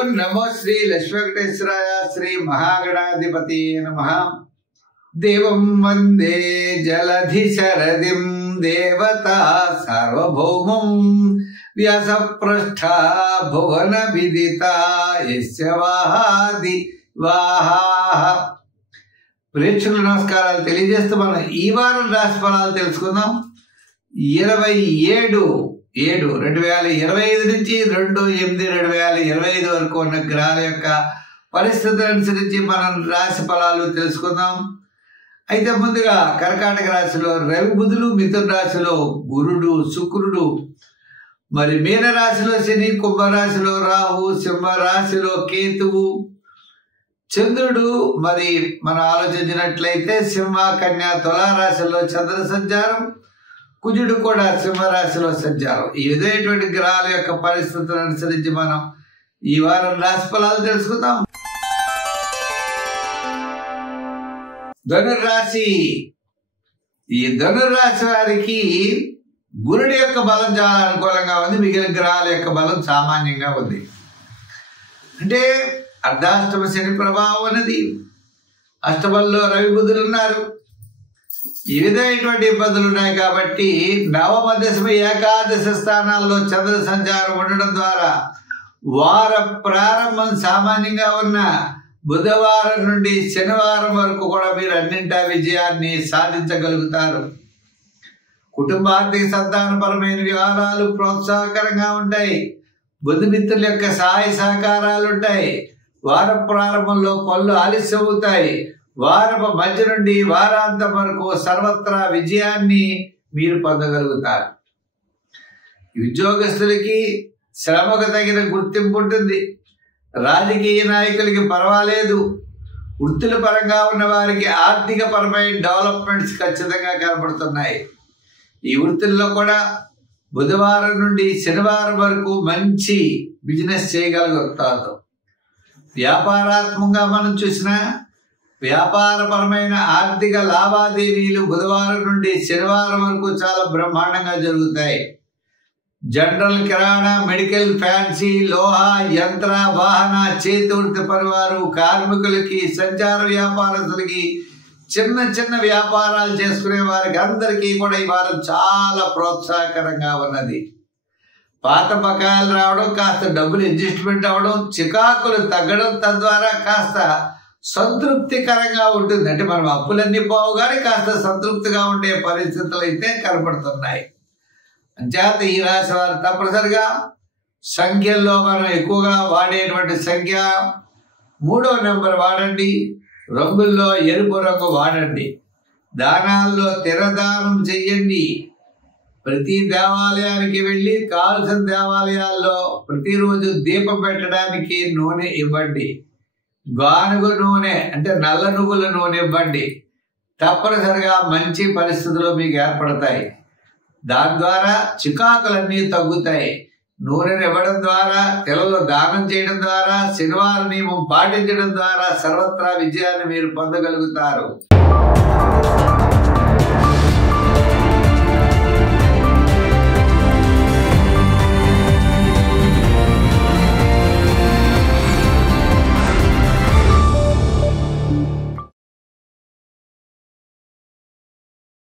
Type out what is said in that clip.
ఓం నమో శ్రీ లక్ష్మీవేంకటేశ్వరాయ శ్రీ మహాగణాధిపతి నమః. దేవం వందే జలధి శరదిం దేవతా సార్వభౌమం వ్యాసపృష్ఠ భువన విదిత యస్య వాహాది వాహాః. ప్రేక్షకులకు నమస్కారాలు తెలియజేస్తూ మనం ఈ వారం రాశి ఫలాలు తెలుసుకుందాం. 27/7/2025 నుంచి 2/8/2025 వరకు ఉన్న గ్రహాల యొక్క పరిస్థితులు అనుసరించి మనం రాశి ఫలాలు తెలుసుకుందాం. అయితే ముందుగా కర్కాటక రాశిలో రవి బుధులు, మిథున రాశిలో గురుడు శుక్రుడు, మరి మీన రాశిలో శని, కుంభరాశిలో రాహు, సింహ రాశిలో కేతువు, చంద్రుడు మరి మనం ఆలోచించినట్లయితే సింహ, కన్యా, తులా రాశిలో చంద్ర సంచారం, కుజుడు కూడా సింహరాశిలో సంచారం. ఈ విధమైనటువంటి గ్రహాల యొక్క పరిస్థితులను అనుసరించి మనం ఈ వారం రాశి ఫలాలు తెలుసుకుందాం. ధనుర్రాశి. ఈ ధనుర్రాశి వారికి గురుడి యొక్క బలం చాలా అనుకూలంగా ఉంది, మిగిలిన గ్రహాల యొక్క బలం సామాన్యంగా ఉంది. అంటే అర్ధాష్టమ శని ప్రభావం అనేది, అష్టమంలో రవి బుధులు ఉన్నారు. ఈ విధమైనటువంటి ఇబ్బందులు ఉన్నాయి కాబట్టి నవమ, దశమ, ఏకాదశ స్థానాల్లో చంద్ర సంచారం ఉండడం ద్వారా వార ప్రారంభం సామాన్యంగా ఉన్న బుధవారం నుండి శనివారం వరకు కూడా మీరు అన్నింటా విజయాన్ని సాధించగలుగుతారు. కుటుంబార్థిక సంతానపరమైన వ్యవహారాలు ప్రోత్సాహకరంగా ఉంటాయి. బుద్ధిమిత్రుల యొక్క సహాయ సహకారాలు ఉంటాయి. వార ప్రారంభంలో పనులు ఆలస్యం అవుతాయి. వారపు మధ్య నుండి వారాంతం వరకు సర్వత్రా విజయాన్ని మీరు పొందగలుగుతారు. ఉద్యోగస్తులకి శ్రమకు తగిన గుర్తింపు ఉంటుంది. రాజకీయ నాయకులకి పర్వాలేదు. వృత్తుల పరంగా ఉన్న వారికి ఆర్థిక పరమైన డెవలప్మెంట్స్ ఖచ్చితంగా కనబడుతున్నాయి. ఈ వృత్తుల్లో కూడా బుధవారం నుండి శనివారం వరకు మంచి బిజినెస్ చేయగలుగుతారు. వ్యాపారాత్మకంగా మనం చూసినా వ్యాపారపరమైన ఆర్థిక లావాదేవీలు బుధవారం నుండి శనివారం వరకు చాలా బ్రహ్మాండంగా జరుగుతాయి. జనరల్, కిరాణా, మెడికల్, ఫ్యాన్సీ, లోహ, యంత్ర, వాహన, చేతి వృత్తి పరివారు, కార్మికులకి, సంచార వ్యాపారస్తులకి, చిన్న చిన్న వ్యాపారాలు చేసుకునే వారికి అందరికీ కూడా ఈ వారం చాలా ప్రోత్సాహకరంగా ఉన్నది. పాత బకాయిలు రావడం, కాస్త డబ్బులు అడ్జస్ట్మెంట్ అవ్వడం, చికాకులు తగ్గడం, తద్వారా కాస్త సంతృప్తికరంగా ఉంటుంది. అంటే మనం అప్పులన్నీ పోవు కానీ కాస్త సంతృప్తిగా ఉండే పరిస్థితులు అయితే కనపడుతున్నాయి. అంచేత ఈ రాశి వారు తప్పనిసరిగా సంఖ్యల్లో మనం ఎక్కువగా వాడేటువంటి సంఖ్య 3వ నెంబర్ వాడండి. రంగుల్లో ఎరుపు రంగు వాడండి. దానాల్లో తిరదానం చెయ్యండి. ప్రతి దేవాలయానికి వెళ్ళి కావలసిన దేవాలయాల్లో ప్రతిరోజు దీపం పెట్టడానికి నూనె ఇవ్వండి. గానుగ నూనె అంటే నల్ల నువ్వుల నూనె ఇవ్వండి. తప్పనిసరిగా మంచి పరిస్థితులు మీకు ఏర్పడతాయి. దాని ద్వారా చికాకులన్నీ తగ్గుతాయి. నూనెను ఇవ్వడం ద్వారా, తెలలో దానం చేయడం ద్వారా, శనివారం నియమం పాటించడం ద్వారా సర్వత్రా విజయాన్ని మీరు పొందగలుగుతారు.